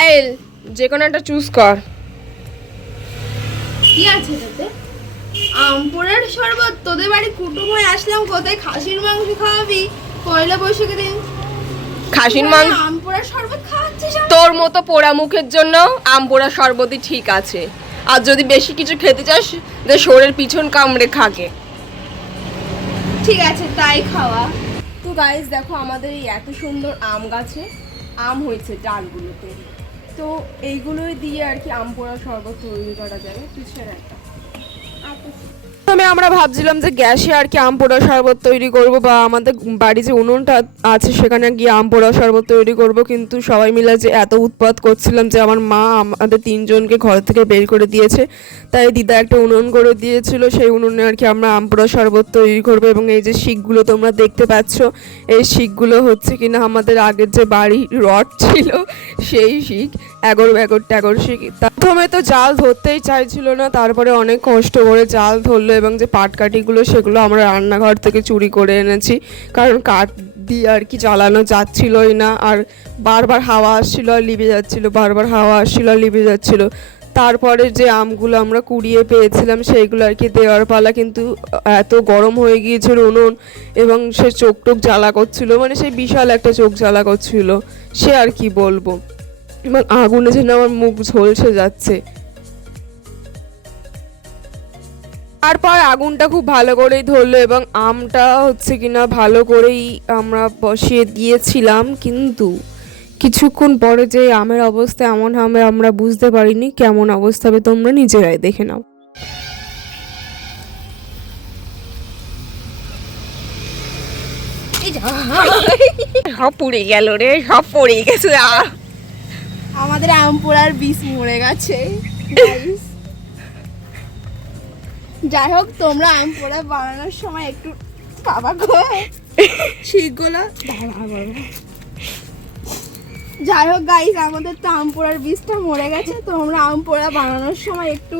পায়েল যে কোনো একটা চুজ কর। কি আছে তাতে? আমপুরের শরবত। তোদের বাড়ি কুটুম হয়ে আসলাম, কোথায় খাসির মাংস খাওয়াবি পয়লা বৈশাখের দিন? খাসির মাংস? আমপুরের শরবত খাওয়াচ্ছিস? তোর মতো পোড়া মুখের জন্য আম পোড়া শরবতই ঠিক আছে। আর যদি বেশি কিছু খেতে চাস যে শরীরের পিছন কামড়ে খাকে। ঠিক আছে তাই খাওয়া। তো গাইস দেখো আমাদের এই এত সুন্দর আম গাছে আম হয়েছে ডালগুলোতে, তো এইগুলোই দিয়ে আর কি আম পোড়া শরবত তৈরি করা যাবে। পিছনে একটা প্রথমে আমরা ভাবছিলাম যে গ্যাসে আর কি আম পোড়া শরবত তৈরি করব, বা আমাদের বাড়ি যে উনুনটা আছে সেখানে গিয়ে আম পোড়া শরবত তৈরি করব, কিন্তু সবাই মিলে যে এত উৎপাত করছিলাম যে আমার মা আমাদের তিনজনকে ঘর থেকে বের করে দিয়েছে। তাই দিদা একটা উনুন করে দিয়েছিল, সেই উনুনে আর কি আমরা আম পোড়া শরবত তৈরি করবো। এবং এই যে শিকগুলো তোমরা দেখতে পাচ্ছ, এই শিকগুলো হচ্ছে কিনা আমাদের আগের যে বাড়ি রড ছিল সেই শিক, এগর ট্যাগর শিক। প্রথমে তো জাল ধরতেই চাইছিল না, তারপরে অনেক কষ্ট করে জাল ধরলো, এবং যে পাটকাঠিগুলো সেগুলো আমরা রান্নাঘর থেকে চুরি করে এনেছি, কারণ কাঠ দিয়ে আর কি জ্বালানো যাচ্ছিলই না। আর বারবার হাওয়া আসছিল আর লিভে যাচ্ছিলো, বারবার হাওয়া আসছিল আর লিভে যাচ্ছিলো। তারপরে যে আমগুলো আমরা কুড়িয়ে পেয়েছিলাম সেইগুলো আর কি দেওয়ার পালা, কিন্তু এত গরম হয়ে গিয়েছিল উনুন, এবং সে চোখ টোক জ্বালা করছিল, মানে সেই বিশাল একটা চোখ জ্বালা করছিল, সে আর কি বলবো। এবং আগুনে যেন আমার মুখ ঝলসে যাচ্ছে। তারপর আগুনটা খুব ভালো করেই ধরলো, এবং আমটা হচ্ছে কিনা ভালো করেই আমরা বসিয়ে দিয়েছিলাম, কিন্তু কিছুক্ষণ পরে যে আমের অবস্থা এমন হবে আমরা বুঝতে পারিনি। কেমন অবস্থা হবে তোমরা নিজেরাই দেখে নাও। সব পুড়ে গেল রে, সব পড়ে গেছে। আমাদের আমপুরার বীজ মরে গেছে। যাই হোক, তোমরা আমপুরা বানানোর সময় একটু বাবা গো শিকগুলো। যাই হোক গাইস, আমাদের তো আমপুরার বীজটা মরে গেছে। তোমরা আমপুরা বানানোর সময় একটু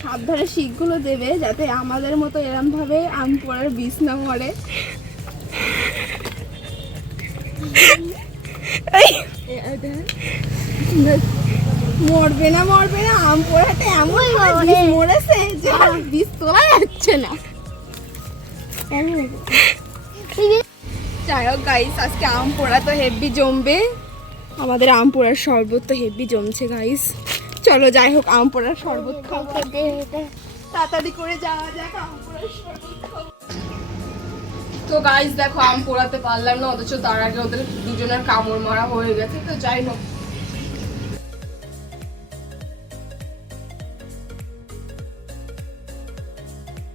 সাবধানে শিকগুলো দেবে, যাতে আমাদের মতো এরম ভাবে আমপুরার বীজ না মরে। মরবে না আম পোড়াটা এমন বীজ মরেছে যে বীজ তোলা যাচ্ছে না। যাই হোক গাইস, আজকে আম পোড়া তো হেভি জমবে, আমাদের আম পোড়ার শরবত তো হেভি জমছে গাইস। চলো যাই হোক আম পোড়ার শরবত খাবো, তাড়াতাড়ি করে যাওয়া যাক আম পোড়ার শরবত খাবো। তো গাইস দেখো আম পোড়াতে পারলাম না, অথচ তার আগে ওদের দুজনের কামড় মারা হয়ে গেছে। তো যাই হোক,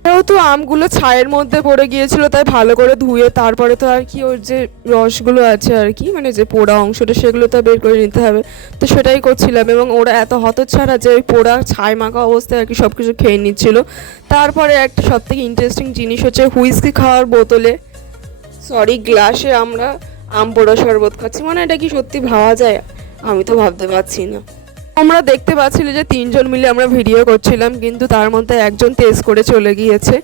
যেহেতু আমগুলো ছায়ের মধ্যে পড়ে গিয়েছিল তাই ভালো করে ধুয়ে তারপরে তো আর কি ওর যে রসগুলো আছে আর কি, মানে যে পোড়া অংশটা সেগুলো তো বের করে নিতে হবে। তো সেটাই করছিলাম, এবং ওরা এত হতচ্ছাড়া যে ওই পোড়া ছাই মাখা অবস্থায় আর কি সব কিছু খেয়ে নিচ্ছিল। তারপরে একটা সব থেকে ইন্টারেস্টিং জিনিস হচ্ছে হুইস্কি খাওয়ার বোতলে, সরি গ্লাসে আমরা আম পোড়া শরবত খাচ্ছি। মানে এটা কি সত্যি ভাবা যায়? আমি তো ভাবতে পারছি না। আমরা দেখতে পাচ্ছিলে যে তিনজন মিলে আমরা ভিডিও করছিলাম, কিন্তু তার মধ্যে একজন তেজ করে চলে গিয়েছে,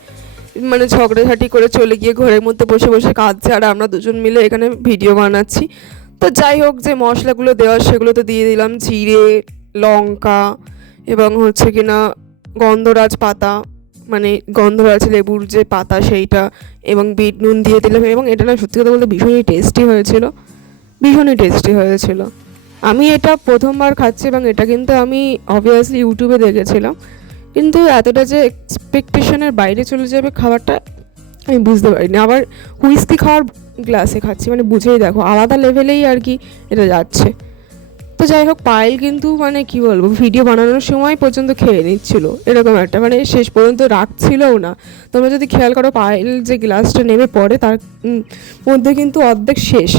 মানে ঝগড়াঝাটি করে চলে গিয়ে ঘরের মধ্যে বসে বসে কাঁদছে, আর আমরা দুজন মিলে এখানে ভিডিও বানাচ্ছি। তো যাই হোক, যে মশলাগুলো দেওয়ার সেগুলো তো দিয়ে দিলাম, জিরে, লঙ্কা, এবং হচ্ছে কিনা গন্ধরাজ পাতা, মানে গন্ধরাজ লেবুর যে পাতা সেইটা, এবং বিট নুন দিয়ে দিলাম। এবং এটা না সত্যি কথা বলতে ভীষণই টেস্টি হয়েছিল। আমি এটা প্রথমবার খাচ্ছি, এবং এটা কিন্তু আমি অবভিয়াসলি ইউটিউবে দেখেছিলাম, কিন্তু এতটা যে এক্সপেকটেশনের বাইরে চলে যাবে খাবারটা আমি বুঝতে পারিনি। আবার হুইস্কি খাওয়ার গ্লাসে খাচ্ছি, মানে বুঝেই দেখো আলাদা লেভেলেই আর কি এটা যাচ্ছে। তো যাই হোক, পায়েল কিন্তু মানে কি বলবো, ভিডিও বানানোর সময় পর্যন্ত খেয়ে নিচ্ছিল, এরকম একটা, মানে শেষ পর্যন্ত রাখছিলও না। তোমরা যদি খেয়াল করো পায়েল যে গ্লাসটা নেমে পড়ে তার মধ্যে কিন্তু অর্ধেক শেষ।